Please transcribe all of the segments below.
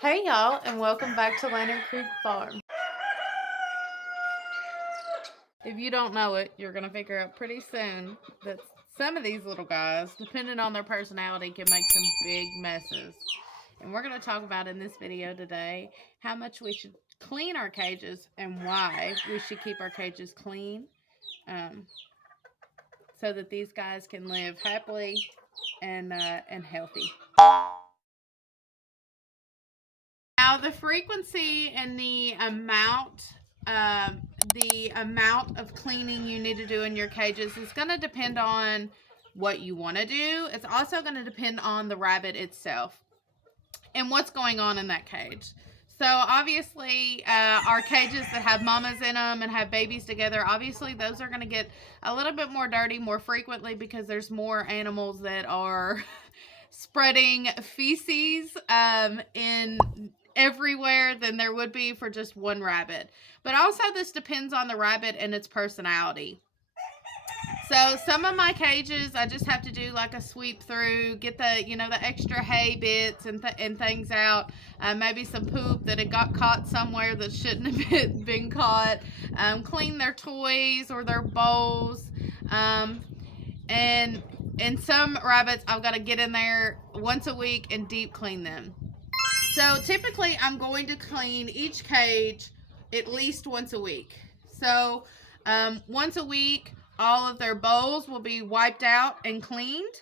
Hey y'all, and welcome back to Lantern Creek Farm. If you don't know it, you're gonna figure out pretty soon that some of these little guys, depending on their personality, can make some big messes. And we're gonna talk about in this video today how much we should clean our cages and why we should keep our cages clean, um, so that these guys can live happily and healthy. Now, the frequency and um, the amount of cleaning you need to do in your cages is going to depend on what you want to do. It's also going to depend on the rabbit itself and what's going on in that cage. So obviously, our cages that have mamas in them and have babies together, obviously those are going to get a little bit more dirty more frequently because there's more animals that are spreading feces in everywhere than there would be for just one rabbit. But also, this depends on the rabbit and its personality. So some of my cages, I just have to do like a sweep through, get the extra hay bits and things out. Maybe some poop that had got caught somewhere that shouldn't have been caught. Clean their toys or their bowls. And some rabbits, I've got to get in there once a week and deep clean them. So typically, I'm going to clean each cage at least once a week. So once a week, all of their bowls will be wiped out and cleaned.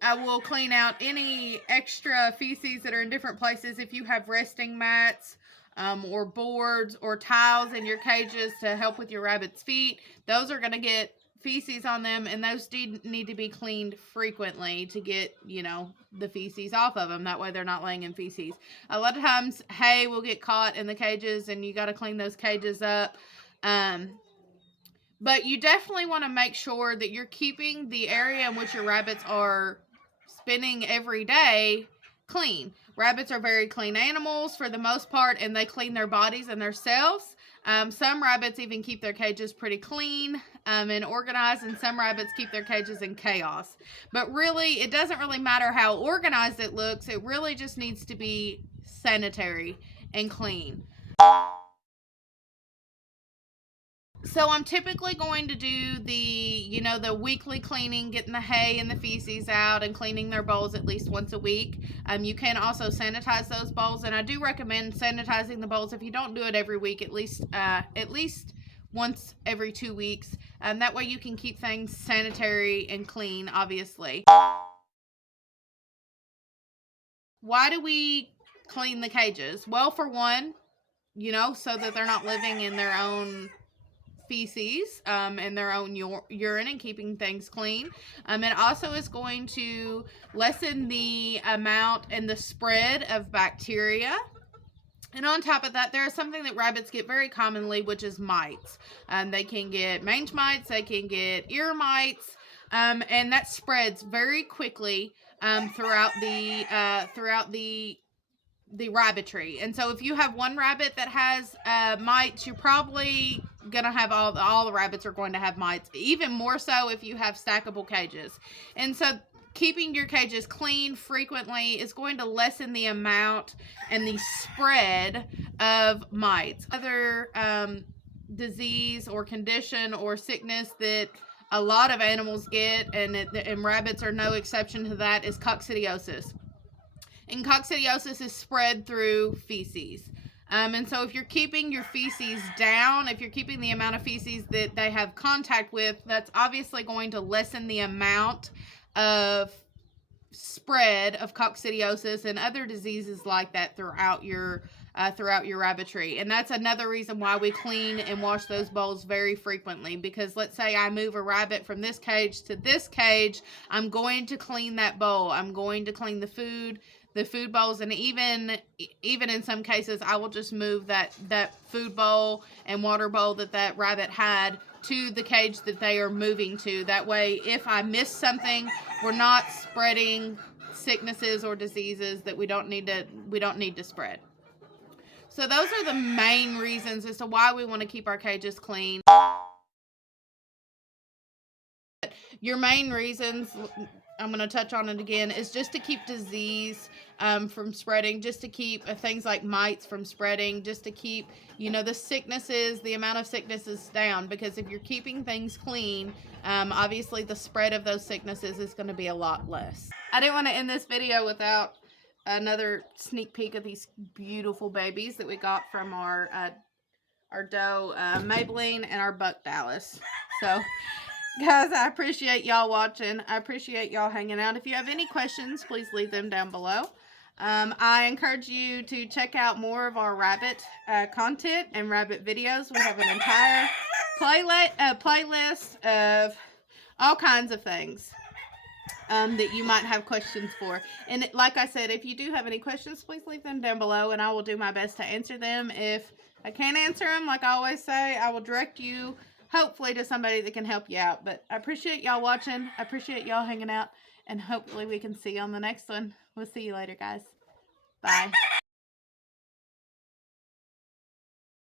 I will clean out any extra feces that are in different places. If you have resting mats or boards or tiles in your cages to help with your rabbit's feet, those are going to get feces on them, and those need to be cleaned frequently to get the feces off of them. That way they're not laying in feces. A lot of times hay will get caught in the cages and you got to clean those cages up. But you definitely want to make sure that you're keeping the area in which your rabbits are spending every day clean. Rabbits are very clean animals for the most part, and they clean their bodies and themselves. Some rabbits even keep their cages pretty clean and organized, and some rabbits keep their cages in chaos. But really, it doesn't really matter how organized it looks. It really just needs to be sanitary and clean. So I'm typically going to do the weekly cleaning, getting the hay and the feces out and cleaning their bowls at least once a week. You can also sanitize those bowls, and I do recommend sanitizing the bowls if you don't do it every week, at least once every 2 weeks. That way you can keep things sanitary and clean, obviously. Why do we clean the cages? Well, for one, so that they're not living in their own feces and their own urine and keeping things clean. It also is going to lessen the amount and the spread of bacteria. And on top of that, there is something that rabbits get very commonly, which is mites. They can get mange mites, they can get ear mites, and that spreads very quickly throughout the rabbitry. And so if you have one rabbit that has mites, you're probably gonna have all the rabbits are going to have mites, even more so if you have stackable cages. And so keeping your cages clean frequently is going to lessen the amount and the spread of mites. Other disease or condition or sickness that a lot of animals get, and rabbits are no exception to that, is coccidiosis. And coccidiosis is spread through feces. And so if you're keeping your feces down, if you're keeping the amount of feces that they have contact with, that's obviously going to lessen the amount of spread of coccidiosis and other diseases like that throughout your rabbitry. And that's another reason why we clean and wash those bowls very frequently, because let's say I move a rabbit from this cage to this cage, I'm going to clean that bowl. I'm going to clean the food bowls, and even in some cases I will just move that food bowl and water bowl that rabbit had to the cage that they are moving to. That way, if I miss something, we're not spreading sicknesses or diseases that we don't need to spread. So those are the main reasons as to why we want to keep our cages clean. Your main reasons, I'm going to touch on it again, is just to keep disease from spreading, just to keep things like mites from spreading, just to keep, you know, the amount of sicknesses down. Because if you're keeping things clean, obviously the spread of those sicknesses is going to be a lot less. I didn't want to end this video without another sneak peek of these beautiful babies that we got from our doe Maybelline and our buck Dallas. So guys, I appreciate y'all watching. I appreciate y'all hanging out. If you have any questions, please leave them down below. I encourage you to check out more of our rabbit content and rabbit videos. We have an entire playlist of all kinds of things that you might have questions for. And like I said, if you do have any questions, please leave them down below, and I will do my best to answer them. If I can't answer them, like I always say, I will direct you hopefully to somebody that can help you out. But I appreciate y'all watching. I appreciate y'all hanging out. And hopefully we can see you on the next one. We'll see you later, guys. Bye.